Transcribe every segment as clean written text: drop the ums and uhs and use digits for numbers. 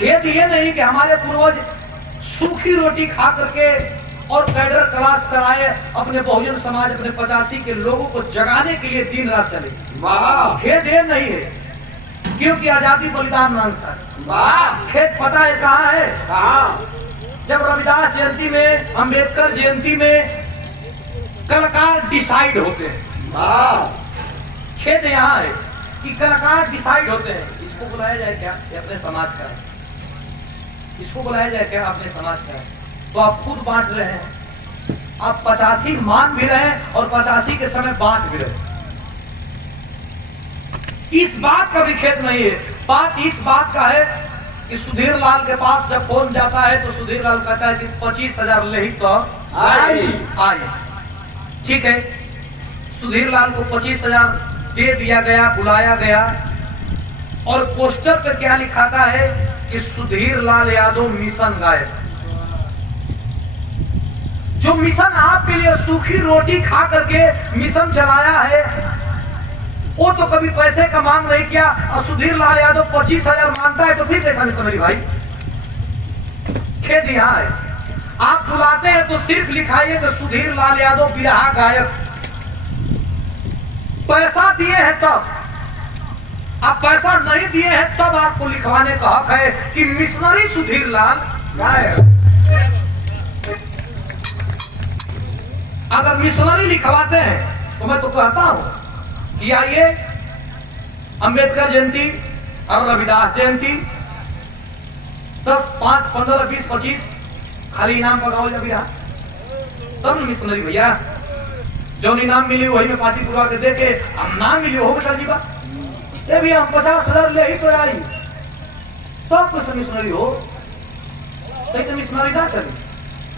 खेद ये नहीं कि हमारे पूर्वज सूखी रोटी खा करके और कैडर क्लास कराए अपने बहुजन समाज अपने 85 के लोगों को जगाने के लिए दिन रात चले। खेद ये नहीं है क्योंकि आजादी बलिदान मांगता है। खेद पता है कहाँ है? जब रविदास जयंती में, अंबेडकर जयंती में कलाकार डिसाइड होते हैं। खेद यहाँ है कि कलाकार डिसाइड होते हैं। इसको बुलाया जाए क्या? ये अपने समाज का है। इसको बुलाया जाए क्या? अपने समाज का है। तो आप खुद बांट रहे हैं। आप 85 मान भी रहे हैं और 85 के समय बांट भी रहे हैं। इस बात का भी खेद नहीं है। बात इस बात का है कि सुधीर लाल के पास जब फोन जाता है तो सुधीर लाल कहता है कि 25,000 ले ही तो आई। ठीक है, सुधीर लाल को 25,000 दे दिया गया, बुलाया गया और पोस्टर पे क्या लिखाता है कि सुधीर लाल यादव मिशन गायब। जो मिशन आपके लिए सूखी रोटी खा करके मिशन चलाया है वो तो कभी पैसे का मांग नहीं किया। और सुधीर लाल यादव 25,000 मांगता है तो फिर कैसा मिशनरी भाई? खेद यहाँ है। आप बुलाते हैं तो सिर्फ लिखाइए कि सुधीर लाल यादव बिरहा गायक। पैसा दिए हैं तब, आप पैसा नहीं दिए हैं तब आपको लिखवाने का हक है कि मिशनरी सुधीर लाल गायक। अगर मिशनरी लिखवाते हैं तो मैं तो कहता हूं कि आइए अंबेडकर जयंती और रविदास जयंती 10, 5, 15, 20, 25 खाली इनाम पकाओ जब यहाँ तब मिशनरी भैया जो इनाम मिली वही में पार्टी पूरा के दे के हम नाम मिली हो चल जीवा भी हम 50,000 ले ही तो आई तब कुछ मिशनरी हो तो मिशनरी ना चली।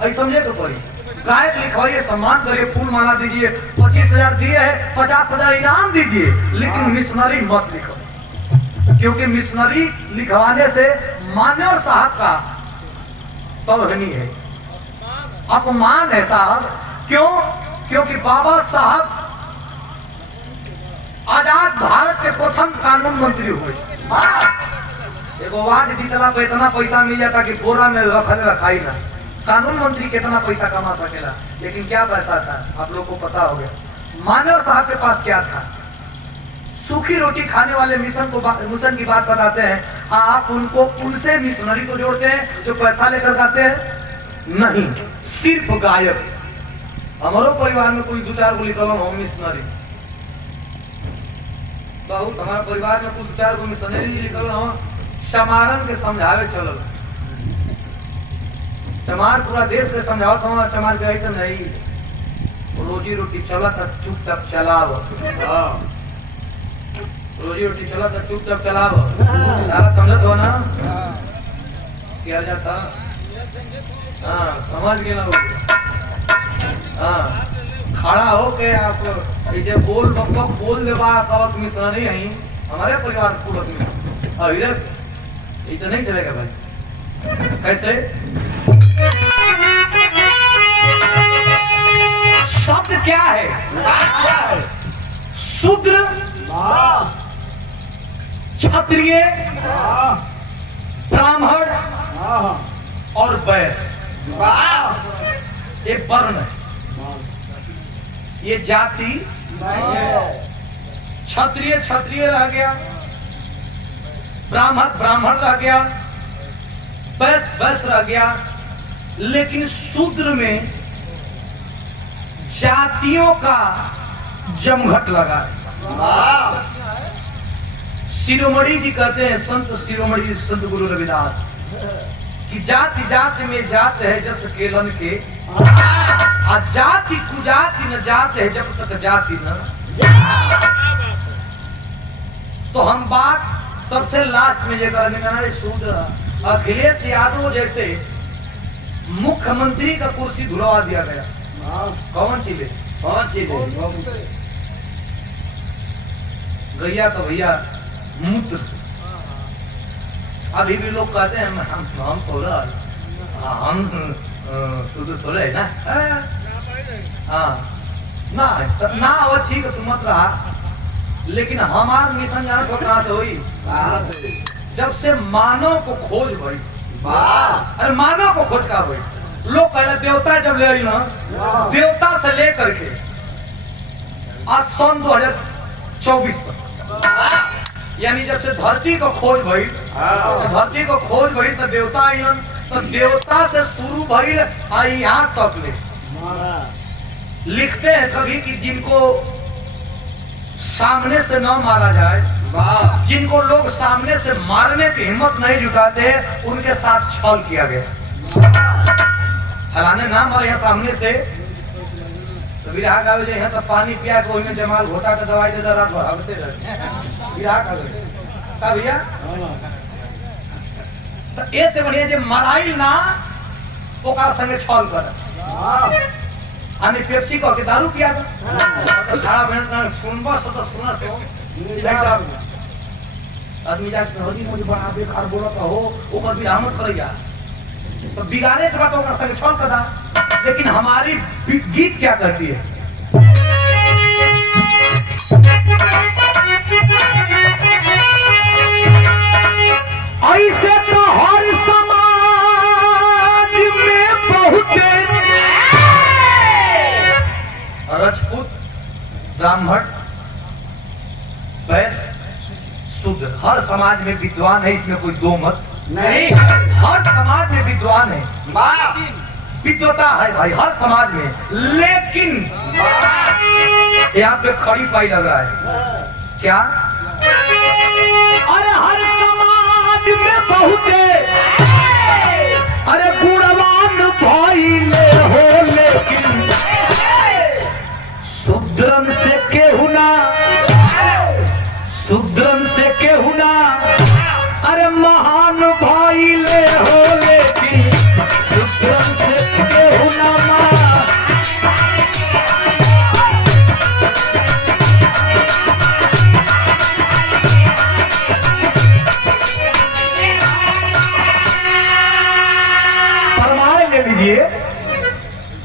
ऐसा समझे तो पड़ी। गायक लिखवाइए, सम्मान करिए, फूल माला दीजिए, 25,000 दिए है 50,000 इनाम दीजिए, लेकिन मिशनरी मत लिखो क्योंकि मिशनरी लिखवाने से मान्यवर साहब का तौहीन है, अपमान है साहब। क्यों? क्योंकि बाबा साहब आजाद भारत के प्रथम कानून मंत्री हुए। एक वार्ड जीतला तो इतना पैसा मिल जाता कि बोरा में रखाई ना। कानून मंत्री कितना पैसा कमा सकेला, लेकिन क्या पैसा था आप लोग को पता हो गया। मानव साहब के पास क्या था? सूखी रोटी खाने वाले मिशन की बात बताते हैं। आप उनको उनसे मिशनरी को जोड़ते हैं जो पैसा लेकर गाते हैं? नहीं, सिर्फ गायक। हमारे परिवार में कोई 2-4 को निकल हो मिशनरी, बहुत हमारे परिवार में कुछ 2-4 को मिशनरी निकल हो समारन के समझावे चलो। समार पूरा देश के समझाओ तो समाज के ऐसा नहीं। रोजी रोटी चला तक चुपचाप चलाओ। रोजी रोटी चला तक चुपचाप चलाओ। सारा समझत हो ना क्या जाता? हाँ समझ गए ना। हाँ खड़ा हो के आप ऐसे बोल बक बोल देवा कवक मिशनरी है हमारे परिवार पूरक में। और इधर तो नहीं चलेगा भाई। कैसे? शब्द क्या है? शूद्र, क्षत्रिय, ब्राह्मण और वैश्य। ये वर्ण है, ये जाति। क्षत्रिय क्षत्रिय रह गया, ब्राह्मण ब्राह्मण रह गया, वैश्य वैश्य रह गया। लेकिन शूद्र में जातियों का जमघट लगा। शिरोमणि जी कहते हैं, संत शिरोमणि संत गुरु रविदास कि जाति जाति में जात है जस केलन के, जाति कुजाति न जात है जब तक जाति न। तो हम बात सबसे लास्ट में ये करेंगे। शूद्र अखिलेश यादव जैसे मुख्यमंत्री का कुर्सी धुलवा दिया गया। कौन चीज? गैया का भैया मूत्र। अभी भी लोग कहते हैं हम थोड़ा हम शुद्ध थोड़े है ना। हाँ ना वो ठीक है, तुम मत रहा। लेकिन हमारा मिशन जाना तो कहाँ से हुई? जब से मानव को खोज भई, अरे मानव को खोज का भई, लोग पहले देवता जब ले आई ना, देवता से लेकर के आज सन 2024 तक, यानी जब से धरती को खोज भई, धरती को खोज भई तो देवता आई, तो देवता से शुरू भई आई यहाँ तक ले। लिखते हैं कभी कि जिनको सामने से न मारा जाए, जिनको लोग सामने से मारने की हिम्मत नहीं जुटाते, उनके साथ छल किया गया। फलाने ना मारे यहाँ सामने से, तो विराग आवे जे यहाँ तो पानी पिया के ओहिने जमाल घोटा के दवाई दे रात भर हगते रहे। विराग आवे का भैया, तो ए से बढ़िया जे मराइल ना ओकरा संगे छल कर, आने पेप्सी को के दारू पिया तो खराब है ना, सुनबा सो तो सुना थे आदमी जाके हदी मुझे बड़ा बेकार बोलत हो, ओकर भी रहमत करैया, तो बिगाड़े के बाद ओकरा संगे छल कर। लेकिन हमारी गीत क्या करती है, ऐसे तो हर समाज में बहुत राजपूत, ब्राह्मण, वैश्य, शूद्र, हर समाज में विद्वान है, इसमें कोई दो मत नहीं। हर समाज में विद्वान है, विद्वता है भाई हर समाज में। लेकिन यहाँ पे खड़ी पाई लग रहा है क्या, अरे हर समाज में बहुत अरे गुणवान भाई ले हो, लेकिन शूद्रन से केहू ना, शूद्रन से केहू ना, अरे महान भाई ले हो, लेकिन शूद्रन से केहू ना। प्रमाण ले लीजिए,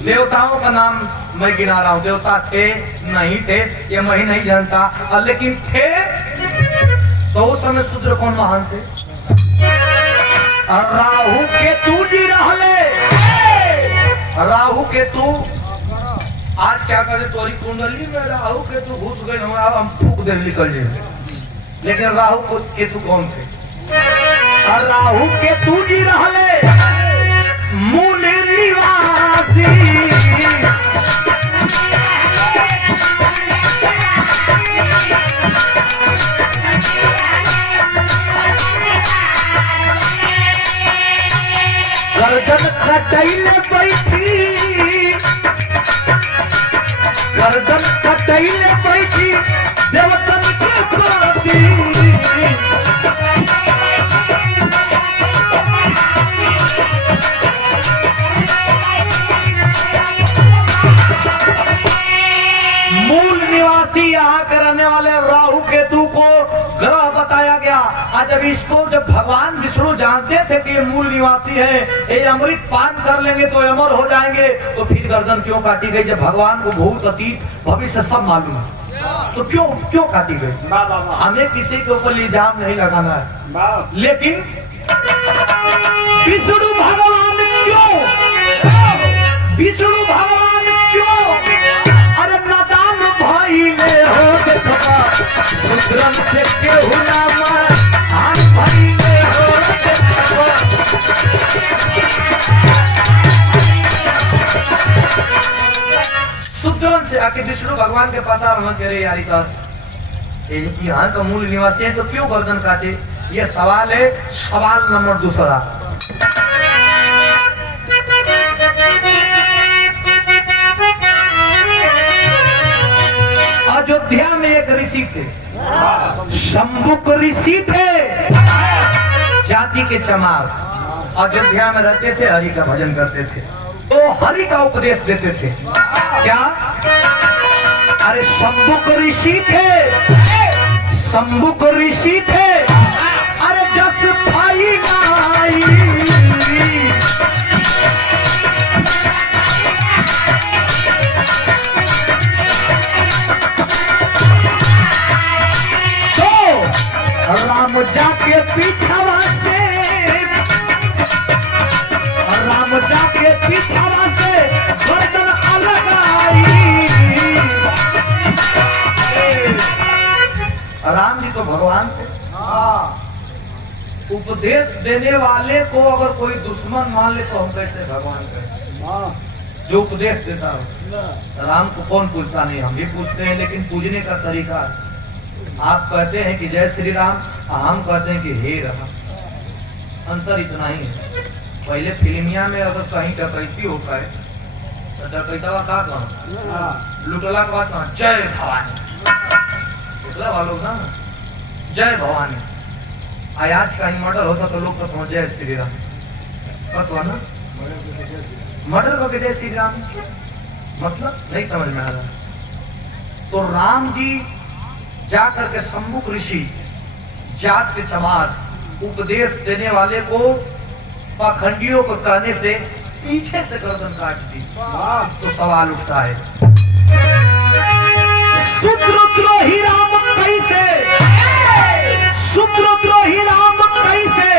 देवताओं का नाम मैं गिना रहा हूं, देवता थे नहीं थे ये मैं नहीं जानता, लेकिन थे तो उस समय शूद्र कौन महान थे, राहु केतु जी रहले। राहु केतु आज क्या करे, तोरी कुंडली में राहु केतु घुस गए, हम फूक दे निकल जाए, लेकिन राहु केतु कौन थे, राहु केतु जी रहले मूल निवासी। गर्दन कटैले बैठी, गर्दन कटैले बैठी देवतन के प्रति। मूल निवासी यहाँ के रहने वाले राहु केतु को ग्रह बताया गया। आज जब इसको जब भगवान विष्णु जानते थे कि ये मूल निवासी है, ये अमृत पान कर लेंगे तो अमर हो जाएंगे, तो फिर गर्दन क्यों काटी गई, जब भगवान को भूत अतीत भविष्य सब मालूम है, तो क्यों क्यों काटी गई। हमें किसी के ऊपर इल्जाम नहीं लगाना है, लेकिन विष्णु भगवान क्यों, विष्णु भगवान क्यों, अरे नादान भाई ले हो शूद्रन से केहू ना महान भाई ले हो। शूद्रन से आके विष्णु भगवान के पता हम कह रहे यारी का यहाँ का मूल निवासी है, तो क्यों गर्दन काटे, ये सवाल है। सवाल नंबर दूसरा, अयोध्या में एक ऋषि थे, शंभुक ऋषि थे, जाति के चमार, अयोध्या में रहते थे, हरि का भजन करते थे, तो हरि का उपदेश देते थे। क्या, अरे शंभुक ऋषि थे, शंभुक ऋषि थे, अरे जस भाई नाई, राम जाके पीछा भगवान से। उपदेश देने वाले को अगर कोई दुश्मन मान ले तो हम कैसे भगवान कहें? जो उपदेश देता हो, राम को कौन पूछता नहीं, हम भी पूछते हैं, लेकिन पूजने का तरीका आप कहते हैं कि जय श्री राम, हम कहते हैं कि हे राम। अंतर इतना ही है। पहले फिल्मिया में अगर कहीं डकैती होता है तो डकैता का कहूँ, लुटला के बाद कहूँ जय भवानी, लुटला वालों ना जय भवानी। आज कहीं मर्डर होता तो लोग कहते जय श्री राम, कहते ना मर्डर करके जय श्री राम, मतलब नहीं समझ में आ रहा। तो राम जी जाकर के शंभुक ऋषि जात के चमार उपदेश देने वाले को पाखंडियों को कहने से पीछे से गर्दन काट दी। तो सवाल उठता है, शूद्रद्रोही राम कैसे, शूद्रद्रोही राम कैसे,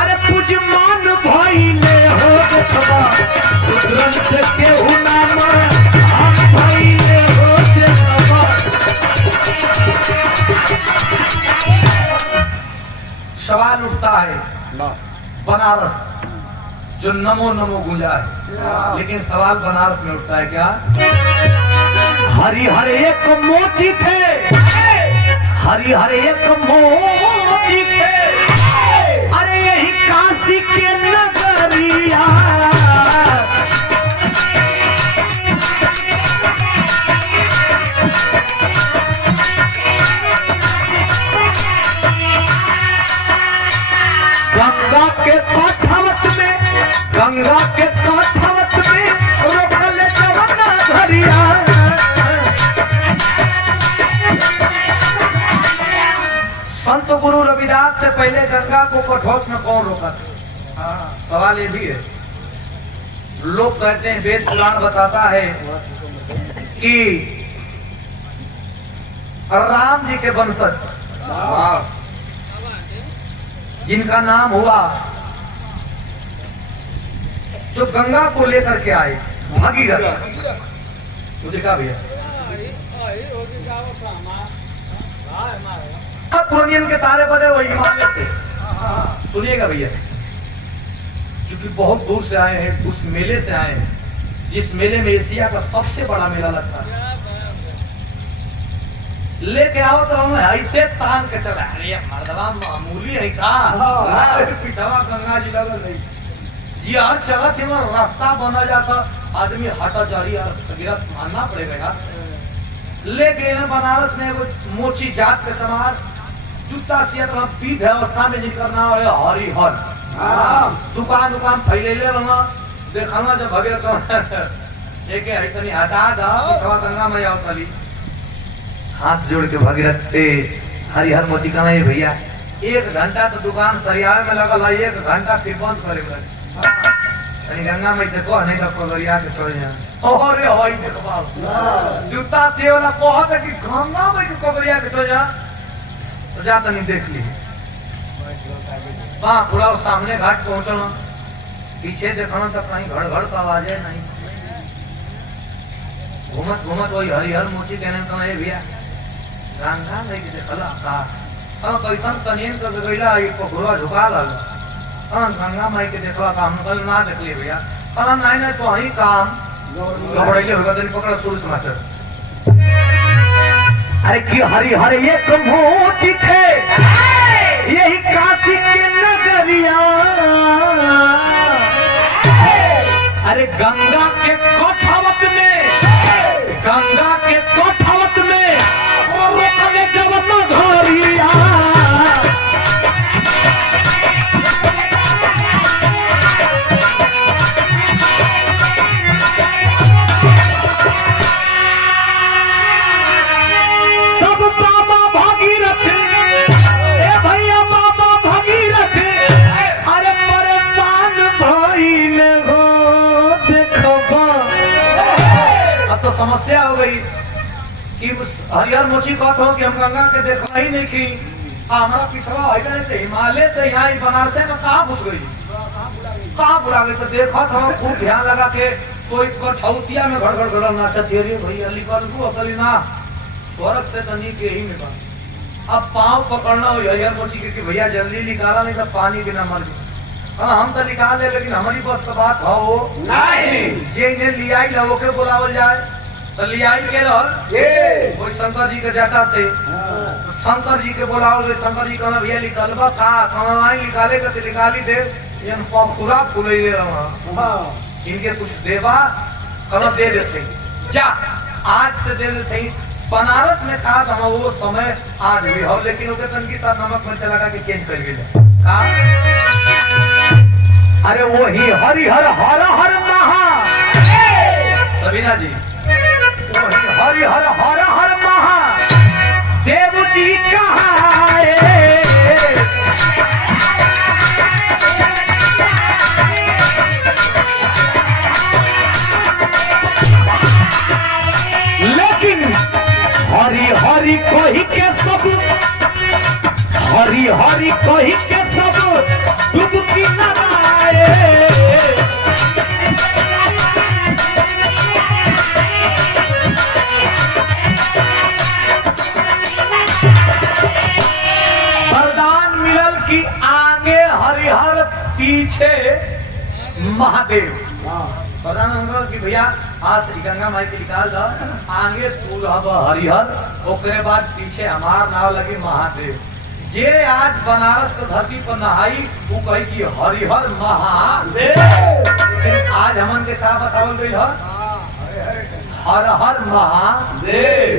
अरे पूजमान भाई ने हो देखबा, शूद्रन से केहू नाम हम भाई ने हो देखबा। सवाल उठता है बनारस, जो नमो नमो गूंजा है, लेकिन सवाल बनारस में उठता है क्या? हरि हर एक मोची थे, हरि हर एक मोची थे, अरे यही काशी के नगरिया। गंगा के काठावत में, गंगा के काठावत में रोकल जवना घरिया। संत गुरु रविदास से पहले गंगा को कठोर में कौन रोका था? सवाल ये भी है। लोग कहते हैं, वेद पुराण बताता है कि राम जी के वंशज जिनका नाम हुआ, जो गंगा को लेकर के आए, भगीरथ, तो देखा भैया पुरानियन के तारे बने वो हिमालय से। सुनिएगा भैया, क्योंकि बहुत दूर से आए हैं, उस मेले से आए हैं, जिस मेले में एशिया का सबसे बड़ा मेला लगता है। लेके आओ तो हम ऐसे तान के चला, अरे मर्दवा मामूली है का, पिछवा गंगा जी लगल नहीं जी, यार चला थे वहां रास्ता बना जाता, आदमी हटा जारी यार गिरत मानना पड़ेगा यार। ले गए ना बनारस में वो मोची जात के चमार, जूता सियत पीठ अवस्था में जिनका नाम है हरिहर। दुकान दुकान फैले रहा, देखा जब भगीरथ एक तनी हटा दा, पिछवा गंगा में आओ तली हाथ जोड़ के भगीरथ पे हरिहर मोची का नहीं भैया, 1 घंटा तो दुकान सरियावे में लगल है, 1 घंटा फिर बंद करे गंगा में से को नहीं तो गरिया के छोड़ जा। अरे होई देखबा जूता से वाला कहत है कि गंगा में को गरिया के छोड़ जा, तो जा तनी देख ली। हां पूरा सामने घाट पहुंचल, पीछे देखना तो कहीं घड़ घड़ का आवाज है नहीं। घूमत घूमत वही हरिहर मोची कहने तो नहीं भैया गंगा नहीं के देखला का, अब कैसन तनियन कर गइला, एक घोड़ा झुका लल, गंगा माई के देखला का हम कल ना देख लिए भैया। अरे नहीं नहीं तो ही काम गबड़ैले होगा, दिन पकड़ सूरज समाचार। अरे कि हरिहर एक मोची थे, यही काशी के नगरिया। अरे गंगा के कोठावत में, गंगा के कोठावत में रोकले जवना घरिया। तब बाबा भागीरथ, ए भैया बाबा भागीरथ, अरे परेशान भइले हो देखबा। अब तो समस्या हो गई कि हरिहर मोची कहत हो कि हम गंगा के देखना ही नहीं की, हमारा पिछवा हो गए थे हिमालय से यहाँ बनारस में कहाँ घुस गई, कहाँ बुला गई। तो देखत हो खूब ध्यान लगा के, कोई कठौतिया में गड़गड़ गड़ल नाचत, अरे भैया लिखल तू अकली ना स्वर्ग से तनी के ही में बा। अब पाँव पकड़ना हो हरिहर मोची के कि भैया जल्दी निकाला नहीं तो पानी बिना मर गए। हम तो निकाल दे लेकिन हमारी बस का बात हो नहीं जे इन्हें लियाई लवो के बुलावल जाए तो लियाई के रहल वही शंकर जी के जटा से शंकर जी के बुलावल शंकर जी कहना भैया निकलबा का कहना निकाले के निकाली दे ये पूरा फूले रहा इनके कुछ देवा कहना दे देते जा आज से दे देते बनारस में कहा था वो समय आज भी हो लेकिन उनके तन के साथ नमक मिर्च लगा के चेंज कर गया। अरे वही हरिहर हर हर महा रवीना जी वही हरिहर हर हर महा देव जी कहा लेकिन हरि हरि कही के सब हरि हरि कही के सब डुबकी लगाए वरदान मिलल कि आगे हरिहर पीछे महादेव वरदान मिलल कि भैया आज श्री गंगा माई के निकाल दो आगे तू रह हरिहर ओकरे बाद पीछे हमार नाव लगे महादेव जे आज बनारस के धरती पर नहाई वो कही कि हरिहर महादेव लेकिन आज हमन के का बतावल गई हर हर महादेव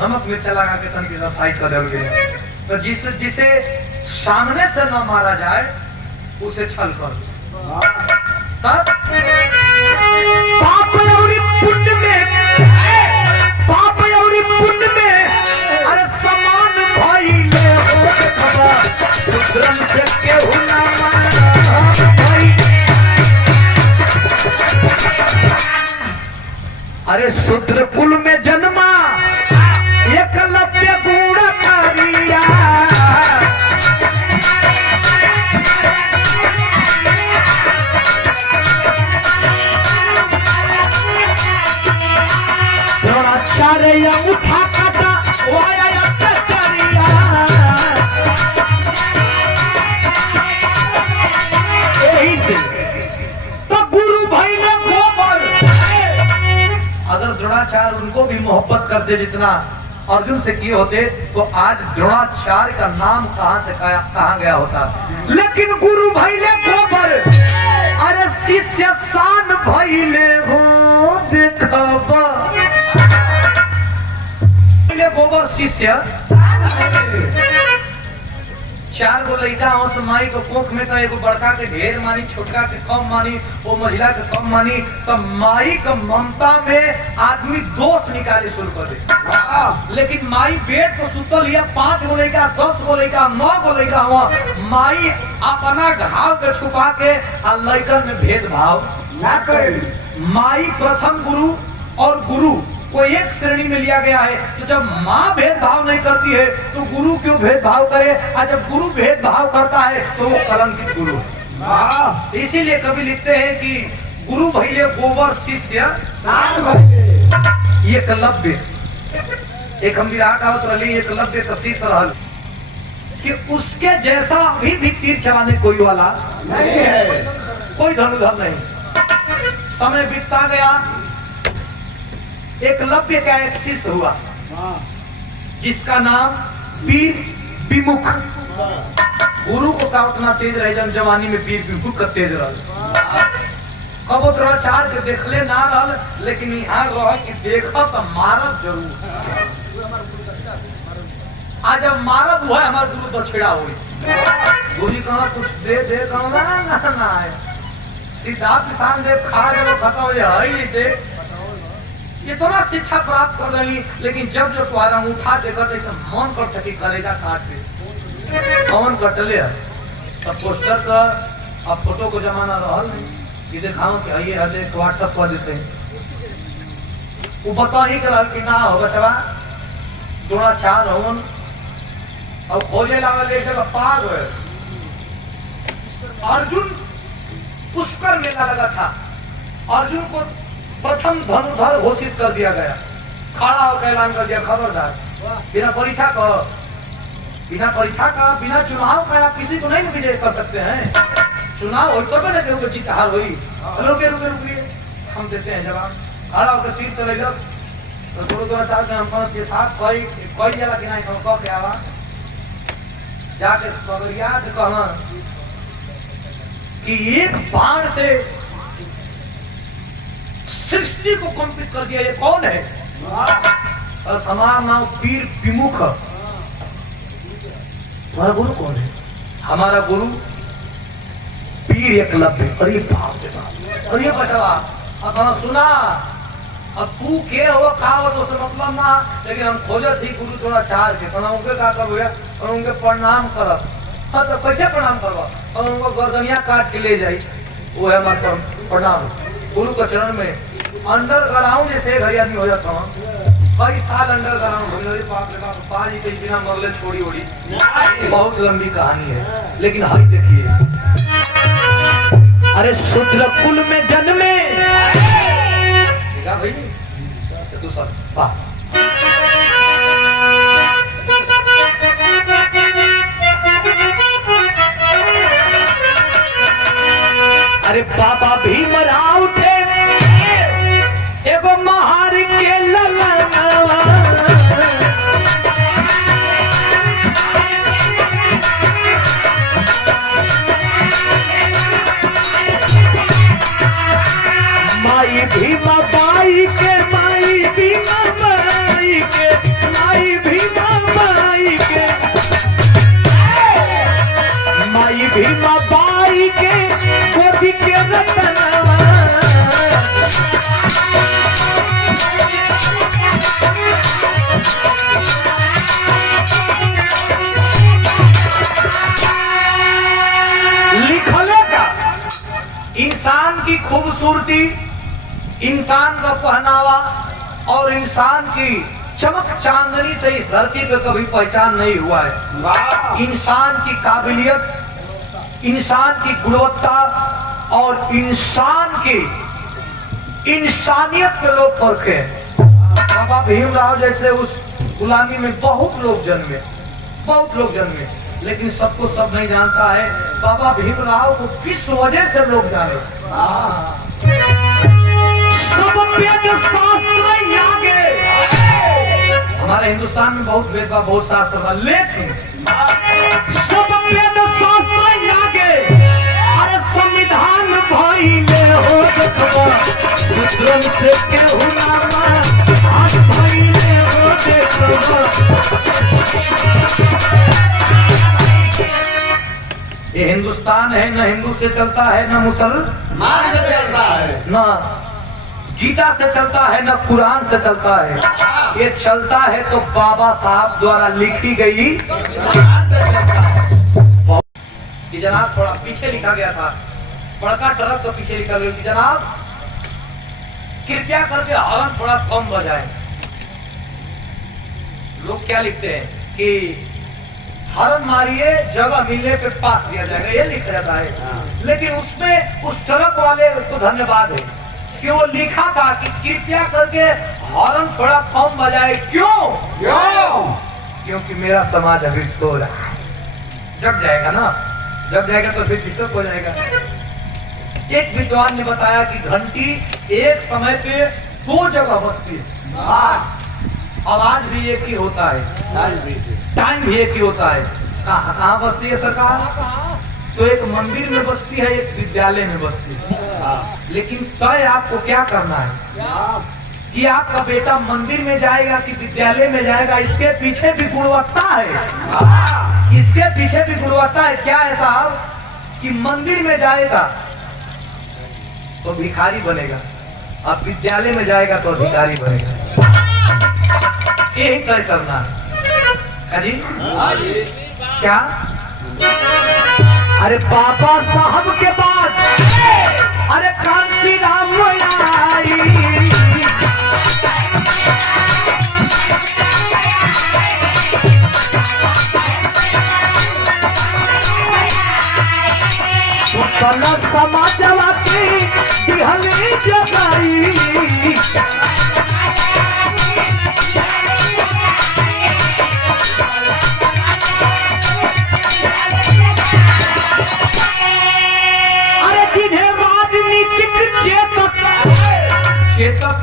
नमक मिर्च लगा के तन की रसाई कर दिया गया तो जिसे सामने से न मारा जाए उसे छल कर तब पाप और पुण्य में अरे समान भाई ने सुधरन से केहू ना माना भाई अरे शूद्र कुल में जन्मा एकलव्य गुणकारिया द्रोणाचार्य उठा काटा वाया अत्याचारिया यही से तो गुरु भाई ने गोबर अगर द्रोणाचार्य उनको भी मोहब्बत करते जितना अर्जुन से किए होते तो आज द्रोणाचार्य का नाम कहां से कहां गया होता लेकिन गुरु भाई ने गोबर अरे शिष्य शान भाई ने हो देखबा गोबर शिष्य चार गो लड़का से माई को कोख में तो एगो बड़का के ढेर मानी छोटका के कम मानी वो महिला के कम मानी तो माई का ममता में आदमी दोष निकाले शुरू कर दे लेकिन माई पेट को सुतल लिया 5 गो लड़का 10 गो लड़का 9 गो लड़का हुआ माई अपना घाव के छुपा के लड़कन में भेदभाव ना करे माई प्रथम गुरु और गुरु को एक श्रेणी में लिया गया है तो जब माँ भेदभाव नहीं करती है तो गुरु क्यों भेदभाव करे और जब गुरु भेदभाव करता है तो वो कलंकित गुरु इसीलिए कवि लिखते हैं कि गुरु भैले गोबर शिष्य एकलव्य एक हम विराट आवत रही एकलव्य का शिष्य रहल कि उसके जैसा अभी भी तीर चलाने कोई वाला नहीं है कोई धनुधर नहीं समय बीतता गया एकलव्य का एक शिष्य हुआ जिसका नाम वीर विमुख गुरु को का उतना तेज रहे जब जवानी में वीर विमुख का तेज रहा कब द्रोणाचार्य के देखले ना रहा लेकिन यहाँ रहा कि देखा तो मारब जरूर आज जब मारब हुआ हमारे गुरु दक्षिणा हुई गुरु कहा कुछ दे दे ना सीधा किसान देव खा जब खत्म हो जाए से इतना शिक्षा प्राप्त कर रही लेकिन जब जो तुम्हारा उठा देगा तो मन कर सके करेगा काट दे कौन कटले तब पोस्टर का अब फोटो को जमाना रहा नहीं ये दिखाओ कि आइए हजे व्हाट्सएप कर देते हैं वो बता ही कर कि ना होगा चला द्रोणाचार्य होन और खोजे लगा लेके पार हुए अर्जुन पुष्कर मेला लगा था अर्जुन को प्रथम धनुधर घोषित कर दिया गया खड़ा होकर ऐलान कर दिया खबरदार बिना परीक्षा का, बिना चुनाव का आप किसी को नहीं विजय कर सकते हैं। चुनाव हो तो ना केहू के जीत हार हुई। रुकिए हम देते हैं जवाब। खड़ा होकर तीर चलेगा तो थोड़ा चार के हम के साथ कोई जला कि नहीं कह के आवा जाके पगड़िया कहना कि एक बाण से सृष्टि को कंपित कर दिया। ये कौन है? हमारा नाम पीर विमुख। हमारा गुरु कौन है? हमारा गुरु पीर एकलव्य। अरे बाप रे बाप, अरे बचवा अब हम सुना। अब तू के हो का हो तो मतलब ना, लेकिन हम खोजे थी गुरु थोड़ा चार के उनके का कर और उनके प्रणाम करब। हाँ तो कैसे प्रणाम करब? और उनको गर्दनिया काट के ले जाई, वो है मतलब प्रणाम। गुरु के चरण में अंडरग्राउंड जैसे घर आदमी हो जाता हूँ। कई साल अंडरग्राउंड हो गए। पाजी के बिना मरले छोड़ी ओड़ी, बहुत लंबी कहानी है। लेकिन हाई देखिए, अरे शूद्र कुल में जन्मे भाई दूसरा बात। अरे बाबा भीमराव थे एगो महार के ललनवा। माई भीमा बाई के, माई भीमा बाई के, माई भीमा बाई के, माई भीमा बाई के गोदी के रतनवा। लिखले का इंसान की खूबसूरती, इंसान का पहनावा और इंसान की चमक चांदनी से इस धरती पे कभी पहचान नहीं हुआ है। इंसान की काबिलियत, इंसान की गुणवत्ता और इंसान की इंसानियत पे लोग परखे हैं। बाबा भीमराव जैसे उस गुलामी में बहुत लोग जन्मे, लेकिन सबको सब नहीं जानता है। बाबा भीमराव को किस वजह से लोग जाने? सब वेद शास्त्र आगे। हमारे हिंदुस्तान में बहुत वेद का बहुत शास्त्र था, लेकिन सब वेद शास्त्र आगे। अरे संविधान भाई में हो देखबा, शूद्रन से केहू ना मार, आज भाई में हो देखबा। ये हिंदुस्तान है, न हिंदू से चलता है, न मुसलमान से चलता है, न गीता से चलता है, न कुरान से चलता है। ये चलता है तो बाबा साहब द्वारा लिखी गई। कि जनाब थोड़ा पीछे लिखा गया था, बड़का ट्रक तो पीछे लिखा गया कि जनाब कृपया करके हॉर्न थोड़ा कम बजाएं। लोग क्या लिखते हैं कि हॉर्न मारिए, जगह मिलने पे पास दिया जाएगा, ये लिखा जाता है। लेकिन उसमें उस ट्रक वाले को धन्यवाद है कि वो लिखा था कि कृपया करके हॉर्न थोड़ा कम बजाए। क्यों? क्योंकि मेरा समाज अभी सो रहा है। जग जाएगा ना, जग जाएगा तो फिर डिस्टर्ब हो जाएगा। एक विद्वान ने बताया कि घंटी एक समय पे दो जगह बजती है, आवाज भी एक ही होता है, टाइम भी एक ही होता है। कहाँ बजती है सरकार? तो एक मंदिर में बजती है, एक विद्यालय में बजती है। लेकिन तय आपको क्या करना है कि आपका बेटा मंदिर में जाएगा कि विद्यालय में जाएगा, इसके पीछे भी गुणवत्ता है। इसके पीछे भी गुणवत्ता है। क्या है साहब कि मंदिर में जाएगा तो भिखारी बनेगा, अब विद्यालय में जाएगा तो अधिकारी बनेगा। यही तय करना है जी। क्या? अरे बाबा साहब के बाद अरे कांसी राम आई। कल समाजवा की दिहली जगाई।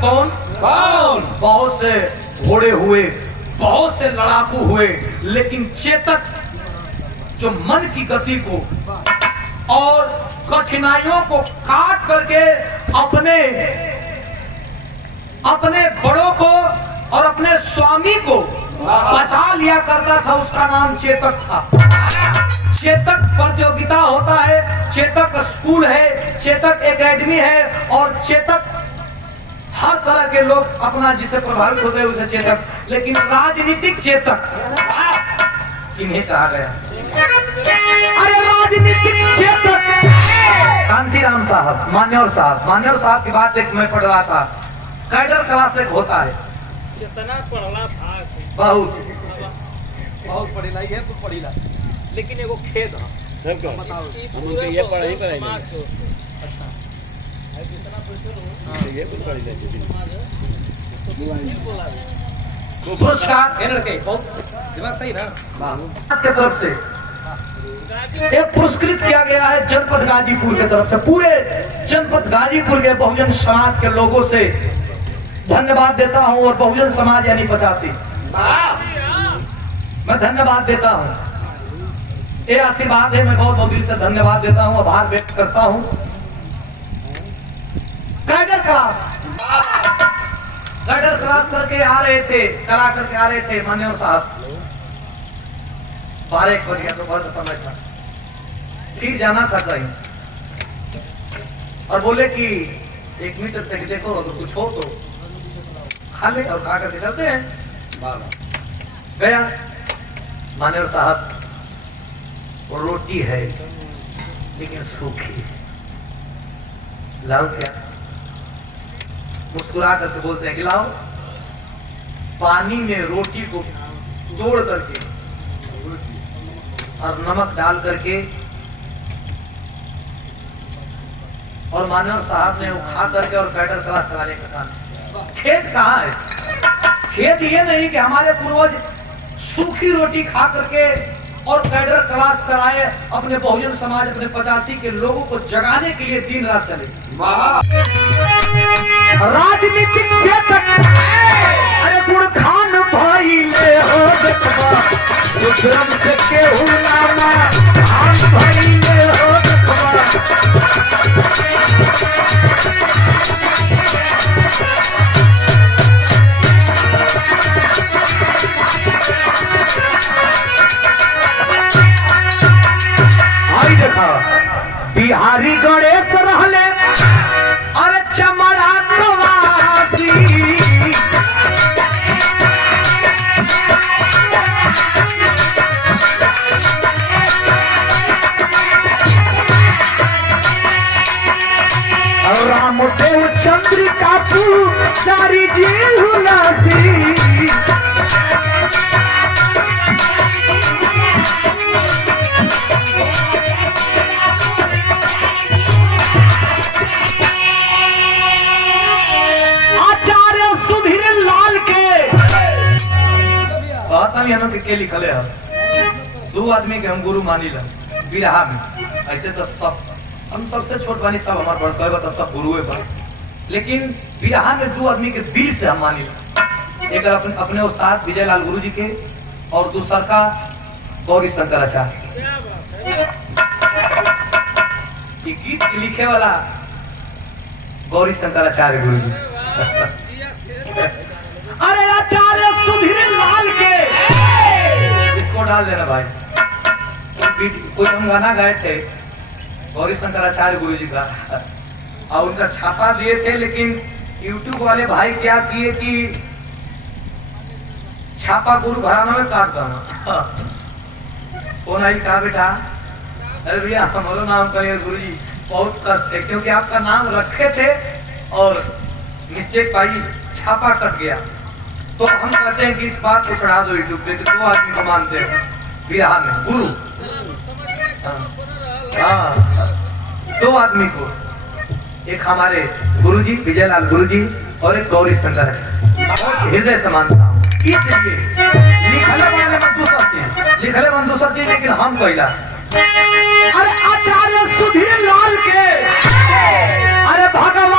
कौन कौन? बहुत से घोड़े हुए, बहुत से लड़ाकू हुए, लेकिन चेतक जो मन की गति को और कठिनाइयों को काट करके अपने बड़ों को और अपने स्वामी को बचा लिया करता था, उसका नाम चेतक था। चेतक प्रतियोगिता होता है, चेतक स्कूल है, चेतक एकेडमी है, और चेतक हर तरह के लोग अपना जिसे प्रभावित होते हैं उसे चेतक। लेकिन राजनीतिक चेतक किन्हें कहा गया? अरे राजनीतिक चेतक कांसीराम साहब, मान्यवर साहब की बात एक मैं पढ़ रहा था। कैडर क्लास एक होता है, कितना पढ़ला था, बहुत पढ़ेला है, कुछ पढ़ेला, लेकिन एगो खेद है। बताओ हम उनके ये पढ़ाई कराई समाज को। अच्छा, ये कुछ पढ़ी लेते पुरस्कार ये लड़के बहुत दिमाग सही ना आज के तरफ से एक पुरस्कृत किया गया है जनपद गाजीपुर के तरफ से। पूरे जनपद गाजीपुर के बहुजन समाज के लोगों से धन्यवाद देता हूं, और बहुजन समाज यानी 85 मैं धन्यवाद देता हूं। ये आशीर्वाद है, मैं बहुत बहुत दिल से धन्यवाद देता हूं, आभार व्यक्त करता हूं। कैडर क्लास करके आ रहे थे, करा करके आ रहे थे मान्यवर साहब। 12 बज गया, दोपहर का समय था, फिर जाना था कहीं, और बोले कि 1 मीटर से देखो तो कुछ हो तो खा ले, और खा करके चलते हैं। गया मान्यवर साहब, वो रोटी है लेकिन सूखी, लाओ क्या? मुस्कुरा करके बोलते हैं कि लाओ। पानी में रोटी को तोड़ करके और नमक डाल करके, और मान्यवर साहब ने वो खा करके और कैडर क्लास चलाने का काम। खेत कहाँ है? खेत ये नहीं कि हमारे पूर्वज सूखी रोटी खा करके और कैडर क्लास कराए, अपने बहुजन समाज, अपने 85 के लोगों को जगाने के लिए दिन रात चले। राजनीतिक चेतक अरे गुण खान भाई ले हो देखबा, विक्रम से केहू नामा खान भाई ले हो देखबा। आई देखा बिहारी गणेश रहले अरे चमड़ा कवासी, रामदेव चंद्रिका पुजारी जी हुलासी। आचार्य सुधीर लाल के के लिखले है, 2 आदमी के हम गुरु मानी ला बिरहा में। ऐसे तो सब हम सबसे छोट बानी, सब हमारे बड़ कहे तो सब गुरुए बा, लेकिन बिरहा में 2 आदमी के दिल से हम मानी ला। एक अपने उस्ताद विजय लाल गुरु जी के, और दूसर का गौरी शंकर आचार्य। ये गीत लिखे वाला गौरी शंकर आचार्य गुरु जी। अरे आचार्य सुधीर लाल के, इसको डाल देना भाई। कोई हम गाना गाए थे गौरी शंकर आचार्य गुरु जी का, और उनका छापा दिए थे, लेकिन YouTube वाले भाई क्या किए कि छापा गुरु घराना में काट देना। कौन आई कहा बेटा? अरे भैया हमारा नाम कहिए गुरु जी, बहुत कष्ट है, क्योंकि आपका नाम रखे थे और मिस्टेक पाई, छापा कट गया। तो हम कहते हैं कि इस बात को चढ़ा दो YouTube पे कि 2 आदमी को मानते हैं बिहार में गुरु। हाँ 2 आदमी को, एक हमारे गुरुजी विजय लाल गुरुजी और एक गौरी शंकर आचार्य, हृदय से मानता हूँ। इसलिए लिखले मन दूसर चीज, लेकिन हम कहला अरे आचार्य सुधीर लाल के, अरे भगवान